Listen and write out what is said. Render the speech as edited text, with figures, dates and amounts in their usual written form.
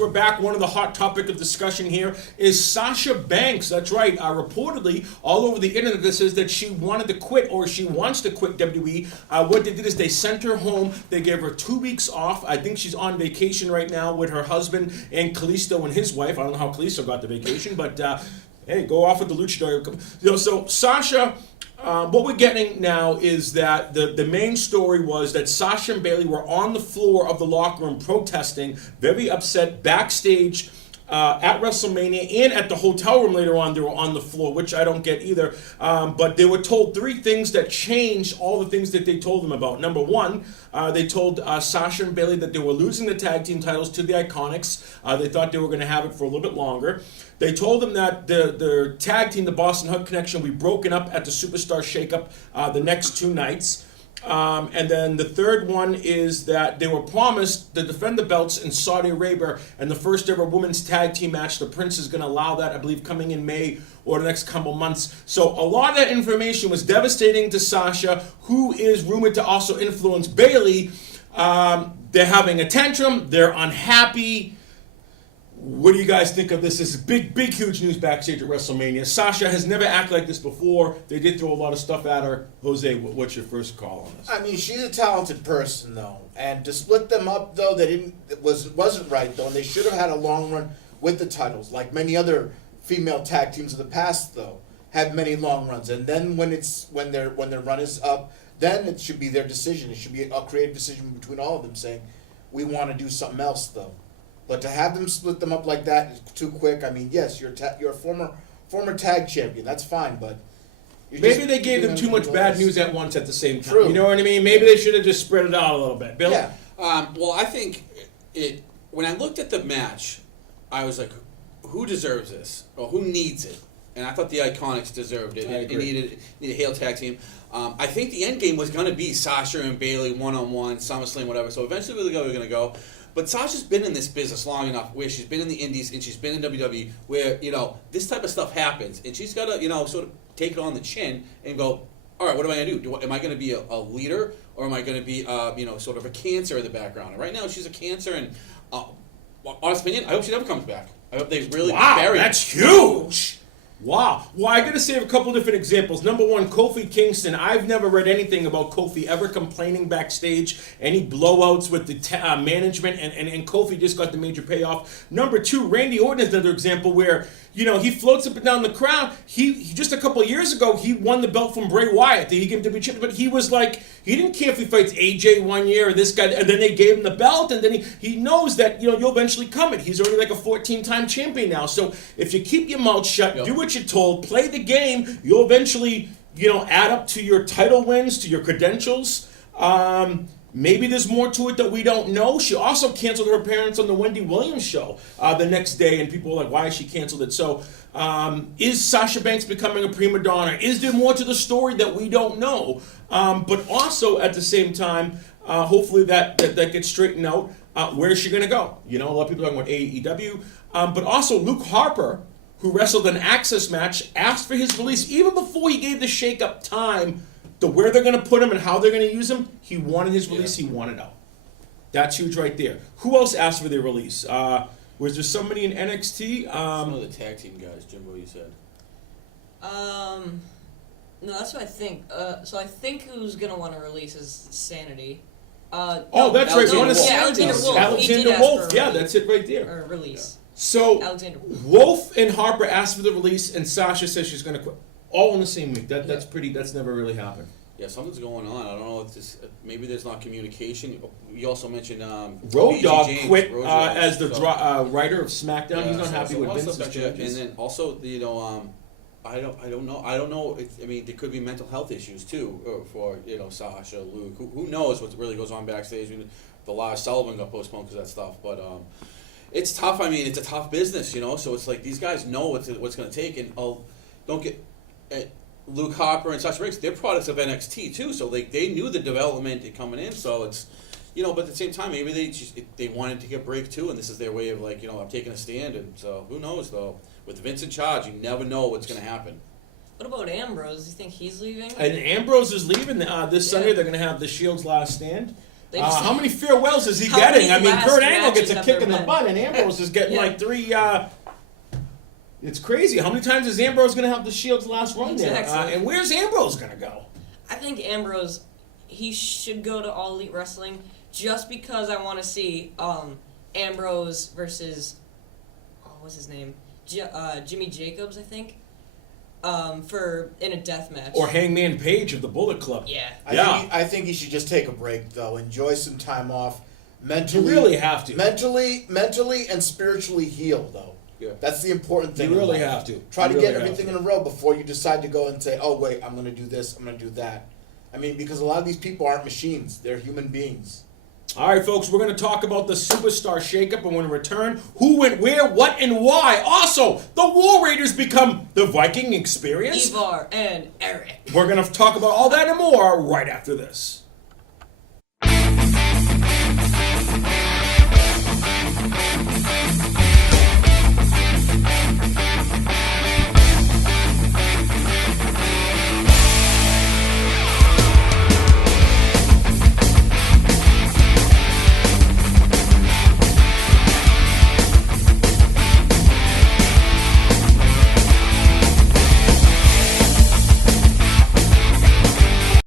we're back. One of the hot topic of discussion here is Sasha Banks. That's right. Reportedly, all over the internet, this is that she wanted to quit or she wants to quit WWE. What they did is they sent her home. They gave her 2 weeks off. I think she's on vacation right now with her husband and Kalisto and his wife. I don't know how Kalisto got the vacation, but hey, go off with the luchador. So Sasha. What we're getting now is that the main story was that Sasha and Bayley were on the floor of the locker room protesting, very upset, backstage at WrestleMania and at the hotel room later on. They were on the floor, which I don't get either. But they were told 3 things that changed all the things that they told them about. Number one, they told Sasha and Bayley that they were losing the tag team titles to the Iconics. They thought they were going to have it for a little bit longer. They told them that the tag team, the Boston Hug Connection, will be broken up at the Superstar Shakeup the next 2 nights. And then the third one is that they were promised to defend the belts in Saudi Arabia and the first ever women's tag team match. The Prince is going to allow that, I believe, coming in May or the next couple months. So a lot of that information was devastating to Sasha, who is rumored to also influence Bayley. They're having a tantrum. They're unhappy. What do you guys think of this? This is big, huge news backstage at WrestleMania. Sasha has never acted like this before. They did throw a lot of stuff at her. Jose, what's your first call on this? I mean, she's a talented person, though, and to split them up, though, wasn't right, though, and they should have had a long run with the titles, like many other female tag teams of the past, though, had many long runs, and then when their run is up, then it should be their decision. It should be a creative decision between all of them, saying, we want to do something else, though. But to have them split them up like that is too quick. I mean, yes, you're a former tag champion. That's fine, but maybe they gave them too much bad news at once at the same time. True. You know what I mean? Maybe they should have just spread it out a little bit. Bill? Yeah. Well, I think when I looked at the match, I was like, who deserves this? Or who needs it? And I thought the Iconics deserved it. It needed a heel tag team. I think the end game was going to be Sasha and Bayley one-on-one, SummerSlam, whatever. So eventually we were going to go. But Sasha's been in this business long enough where she's been in the Indies and she's been in WWE where, this type of stuff happens. And she's got to, sort of take it on the chin and go, all right, what am I going to do? Am I going to be a leader or am I going to be, sort of a cancer in the background? And right now she's a cancer and, honest opinion, I hope she never comes back. I hope they really bury her. That's huge! Wow. Well, I got to say a couple different examples. Number one, Kofi Kingston. I've never read anything about Kofi ever complaining backstage, any blowouts with the management, and Kofi just got the major payoff. Number two, Randy Orton is another example where, he floats up and down the crowd. He just a couple of years ago, he won the belt from Bray Wyatt. He gave him the champion, but he was like, he didn't care if he fights AJ one year or this guy, and then they gave him the belt, and then he knows that, you'll eventually come it. He's already like a 14-time champion now. So if you keep your mouth shut, do what you're told, play the game, you'll eventually, add up to your title wins, to your credentials. Maybe there's more to it that we don't know. She also canceled her appearance on the Wendy Williams show the next day, and people were like, why has she canceled it? So is Sasha Banks becoming a prima donna? Is there more to the story that we don't know? But also, at the same time, hopefully that gets straightened out. Where's she going to go? A lot of people are talking about AEW. But also, Luke Harper, who wrestled an Access match, asked for his release even before he gave the shake-up time to where they're going to put him and how they're going to use him. He wanted his release. He wanted out. That's huge right there. Who else asked for their release? Was there somebody in NXT? Some of the tag team guys, Jimbo, you said. No, that's what I think. So I think who's going to want to release is Sanity. That's right. Alexander Wolf. Alexander Wolf. Yeah, that's it right there. Or release. Yeah. So Alexander Wolf and Harper asked for the release, and Sasha says she's going to quit. All in the same week. That's never really happened. Yeah, something's going on. I don't know if this. Maybe there's not communication. You also mentioned Road Dogg James, quit Road Dogg, as the writer of SmackDown. Yeah, He's not happy with Vince's And changes. then also, I don't know. There could be mental health issues too for Sasha, Luke. Who knows what really goes on backstage? The Lars Sullivan got postponed because of that stuff, but. It's tough. I mean, it's a tough business, So it's like these guys know what's going to take, and don't get Luke Harper and Sasha Banks. They're products of NXT too, so they knew the development coming in. So it's but at the same time, maybe they wanted to take a break too, and this is their way of I'm taking a stand. And so who knows though? With Vince in charge, you never know what's going to happen. What about Ambrose? Do you think he's leaving? And Ambrose is leaving this Sunday. They're going to have the Shield's last stand. How many farewells is he How getting? many I mean, last Kurt Angle matches gets a have kick there in the been? butt, and Ambrose is getting Yeah. like 3. It's crazy. How many times is Ambrose going to have the Shield's last run there? Exactly. And where's Ambrose going to go? I think Ambrose, he should go to All Elite Wrestling just because I want to see Ambrose versus, what's his name? Jimmy Jacobs, I think. In a death match. Or Hangman Page of the Bullet Club. Yeah. I think he should just take a break though. Enjoy some time off. Mentally, You really have to. Mentally, and spiritually heal though. Yeah. That's the important thing. You in really life. have to. Try You to really get have everything to. in a row before you decide to go and say, "Oh wait, I'm going to do this. I'm going to do that." I mean, because a lot of these people aren't machines; they're human beings. All right, folks, we're going to talk about the Superstar Shakeup, and when we return, who went where, what, and why. Also, the War Raiders become the Viking Experience. Ivar and Eric. We're going to talk about all that and more right after this.